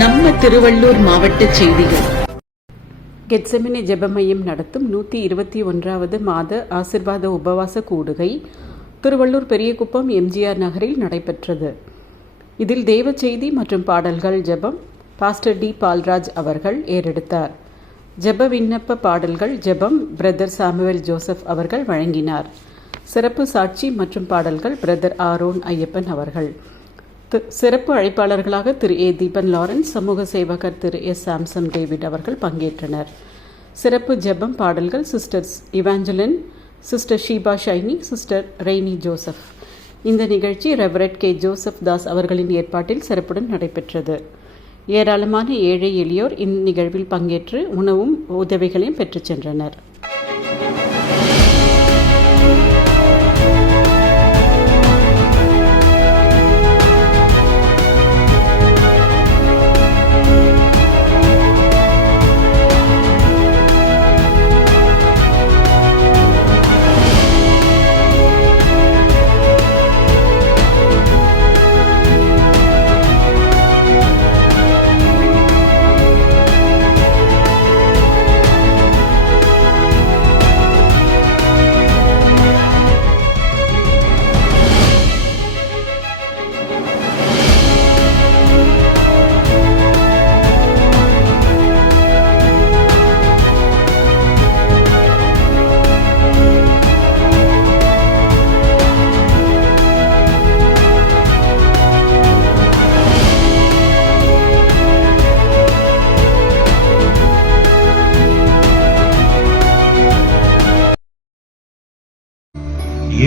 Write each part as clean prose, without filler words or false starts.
நம்ம திருவள்ளூர் மாவட்ட செய்திகள். கெத்செமனே ஜெப மையம் நடத்தும் 121வது மாத ஆசிர்வாத உபவாச கூடுகை திருவள்ளூர் பெரியகுப்பம் எம்ஜிஆர் நகரில் நடைபெற்றது. இதில் தேவ செய்தி மற்றும் பாடல்கள் ஜெபம் பாஸ்டர் டி பால்ராஜ் அவர்கள் ஏறெடுத்தார். ஜெப விண்ணப்ப பாடல்கள் ஜெபம் பிரதர் சாமுவேல் ஜோசப் அவர்கள் வழங்கினார். சிறப்பு சாட்சி மற்றும் பாடல்கள் பிரதர் ஆரோன் ஐயப்பன் அவர்கள். சிறப்பு அழைப்பாளர்களாக திரு ஏ தீபன் லாரன்ஸ், சமூக சேவகர் திரு எஸ் சாம்சன் டேவிட் அவர்கள் பங்கேற்றனர். சிறப்பு ஜெபம் பாடல்கள் sister Evangeline, sister Sheeba Shiny, sister Rainy Joseph. இந்த நிகழ்ச்சி ரெவரட் கே ஜோசப் தாஸ் அவர்களின் ஏற்பாட்டில் சிறப்புடன் நடைபெற்றது. ஏராளமான ஏழை எளியோர் இந்நிகழ்வில் பங்கேற்று உணவும் உதவிகளையும் பெற்றுச் சென்றனர்.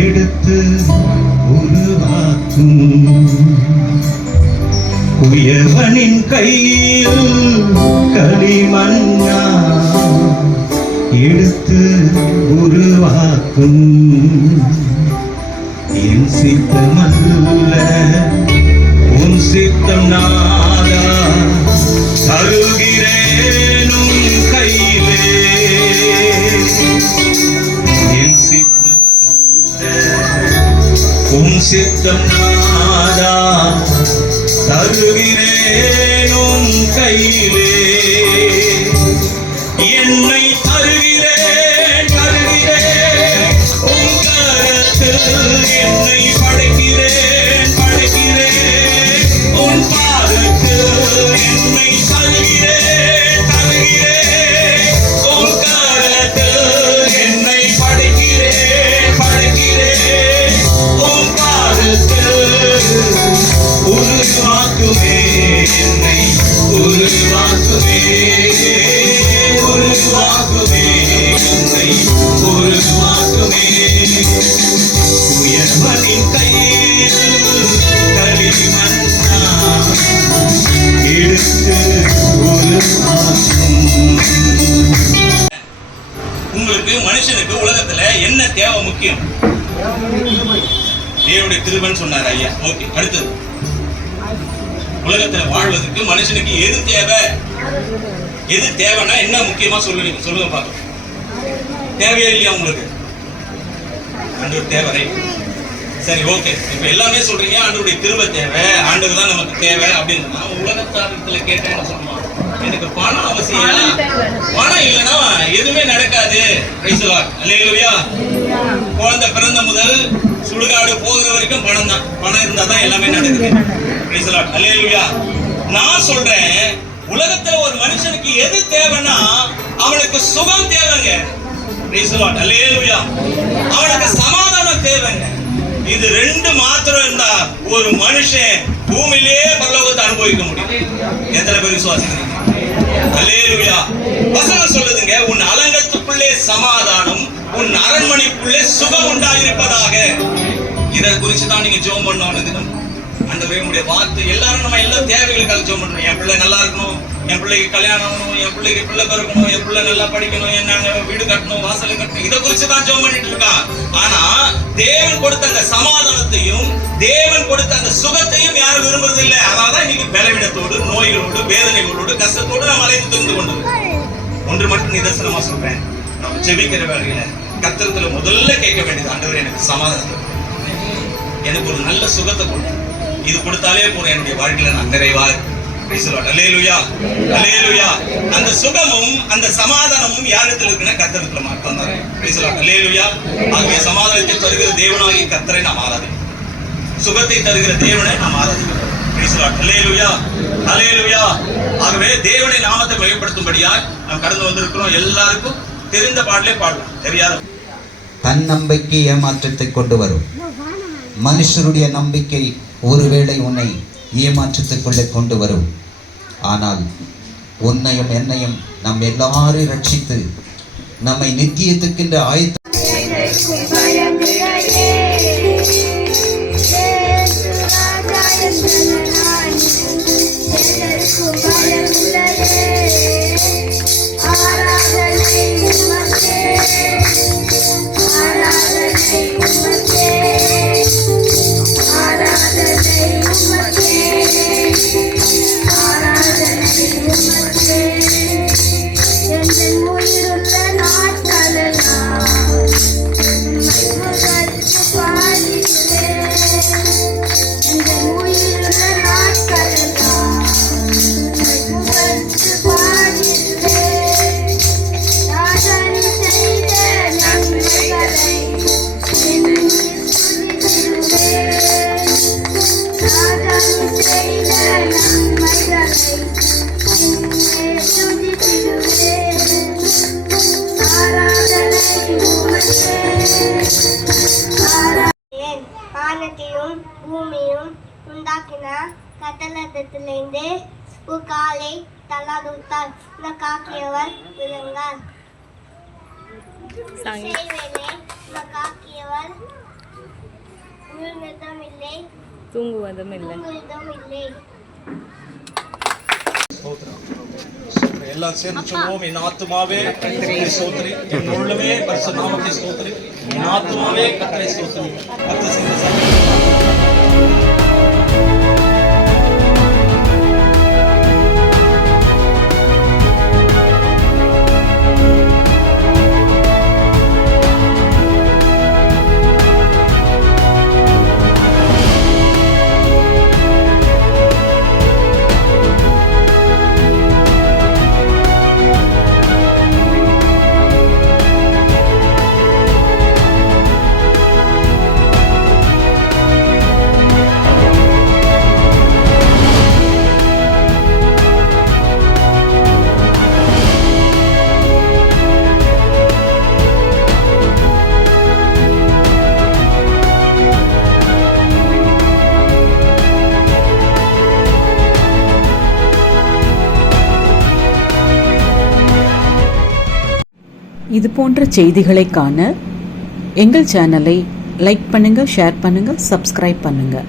எடுத்து உருவாக்கும் உயர்வனின் கையில் களிமண்ணா எடுத்து உருவாக்கும் என் சித்தமல்ல உன் சித்தம் நாதா தருகிறேனும் கையிலே என் சித்தம் உன் சித்தம் நாதா தருகிறேனும் கையிலே என்னை தருகிறேன் உன் கரத்தில் என்னை படைக்கிறேன் உன் பாதத்தில் என்னை தருகிறேன் உன் கரத்தில் என்னை படைக்கிறேன் உன் பாதத்தில் உருவாக்குமே என்னை உருவாக்குமே என்னை உருவாக்குமே உயர்வனின் கையில் களிமண்ணா எடுத்து உருவாக்கும். உங்களுக்கு மனுஷனுக்கு உலகத்துல என்ன தேவை முக்கியம்? தேவனுடைய கிருபைன்னு சொன்னார் ஐயா. ஓகே, அடுத்தது உலகத்துல வாழ்வதற்கு மனுஷனுக்கு எது தேவை? எது தேவைன்னா என்ன முக்கியமா சொல்லுவீங்க? சொல்லுங்க பார்க்கலாம். தேவையா இல்லையா உங்களுக்கு? ஆண்டவர் தேவை. சரி, ஓகே. இப்ப எல்லாமே சொல்றீங்க ஆண்டவருடைய கிருபை தேவை, ஆண்டவர் தான் நமக்கு தேவை அப்படின்னு. உலகத்தாரத்துல கேட்டேன்னு சொல்லுவான், எனக்கு பணம் அவசியம், பணம் இல்லைன்னா எதுவுமே நடக்காது. அல்லேலூயா. குழந்தை பிறந்த முதல் சுடுகாடு போகிற வரைக்கும் பணம் தான். பணம் இருந்தா தான் எல்லாமே நடக்குது. அல்லேலூயா. நான் சொல்றேன், உலகத்துல ஒரு மனுஷனுக்கு எது தேவைன்னா அவனுக்கு சுகம் தேவைங்க. அல்லேலூயா. அவனுக்கு சமாதானம் தேவைங்க. இது ரெண்டு மாத்திரம் இருந்தா ஒரு மனுஷன் பூமியிலே பரலோகத்தை அனுபவிக்க முடியும். எத்தனை பேர் விசுவாசிக்கிறீங்க? அல்லேலூயா. வசனம் சொல்லுதுங்க, உன் அலங்கத்துக்குள்ளே சமாதானம், உன் அரண்மனைக்குள்ளே சுகம் உண்டாயிருப்பதாக. இதை குறிச்சுதான் நீங்க ஜெபம் பண்ணணும். ஆண்டவரே உம்முடைய வார்த்தை எல்லாரும் நம்ம எல்லா தேவைகளுக்காக ஜெபம் பண்றோம். என் பிள்ளை நல்லா இருக்கணும், என் பிள்ளைக்கு கல்யாணம் ஆகணும், என் பிள்ளைக்கு பிள்ளை பிறக்கணும், என் பிள்ளை நல்லா படிக்கணும், நாங்க வீடு கட்டணும், வாசல் கட்டணும், இதை குறிச்சுதான் ஜெபம் பண்ணிட்டு இருக்கான். ஆனா தேவன் கொடுத்த அந்த சமாதானத்தையும் தேவன் கொடுத்த அந்த சுகத்தையும் யாரும் விரும்புறது இல்லை. அதனாலதான் இன்னைக்கு பலவீனத்தோடு, நோய்களோடு, வேதனைகளோடு, கஷ்டத்தோடு நாம் அலைந்து திரிந்து கொண்டது. ஒன்று மட்டும் நிதர்சனமா சொல்றேன், நம்ம ஜெபிக்கிற வேலையில கர்த்தரத்துல முதல்ல கேட்க வேண்டியது, ஆண்டவரே எனக்கு சமாதானம், எனக்கு ஒரு நல்ல சுகத்தை கொடு, இது கொடுத்தாலே போற என்னுடைய வாழ்க்கையில நான் நிறைவா Praise the Lord. Hallelujah. Hallelujah. அந்த சுகமும் அந்த சமாதானமும் யாரிடத்தில் இருக்குன்னா கர்த்தரிடத்தில் மட்டும்தான். Praise the Lord. Hallelujah. ஆகவே சமாதானத்தை தருகிற தேவனாகிய கர்த்தரை நாம் ஆராதிக்கிறோம். சுகத்தை தருகிற தேவனை நாம் ஆராதிக்கிறோம். Praise the Lord. Hallelujah. Hallelujah. ஆகவே தேவனை நாமத்தை மகிமைப்படுத்தும்படியாய் நாம் கடந்து வந்திருக்கிறோம். எல்லாருக்கும் தெரிந்த பாடலே பாடலாம். தெரியாத தன்னம்பிக்கை ஏமாற்றத்தை கொண்டு வரும். மனுஷருடைய நம்பிக்கை ஒருவேளை உன்னை ஏமாற்றத்துக்குள்ளே கொண்டு வரும். ஆனால் உன்னையும் என்னையும் நம் எல்லாரையும் ரட்சித்து நம்மை நித்தியத்துக்கின்ற ஆயத்த வானத்தையும் பூமியும் உண்டாக்கின கட்டளத்திலிருந்து காலை தள்ளாதுத்தார் காக்கியவர் விளங்கார் காக்கியவர் உயிர்நதம் இல்லை தூங்குவதும் இல்லை. எல்லாம் சேர்ந்து சொல்லுவோம். என் ஆத்துமாவே கர்த்தரை ஸ்தோத்திரி, என் உள்ளமே பரிசுத்த நாமத்தை ஸ்தோத்திரி, என் ஆத்துமாவே கர்த்தரை ஸ்தோத்திரி. கர்த்தர் செய்த இது போன்ற செய்திகளை காண எங்கள் சேனலை லைக் பண்ணுங்கள், ஷேர் பண்ணுங்கள், சப்ஸ்கிரைப் பண்ணுங்கள்.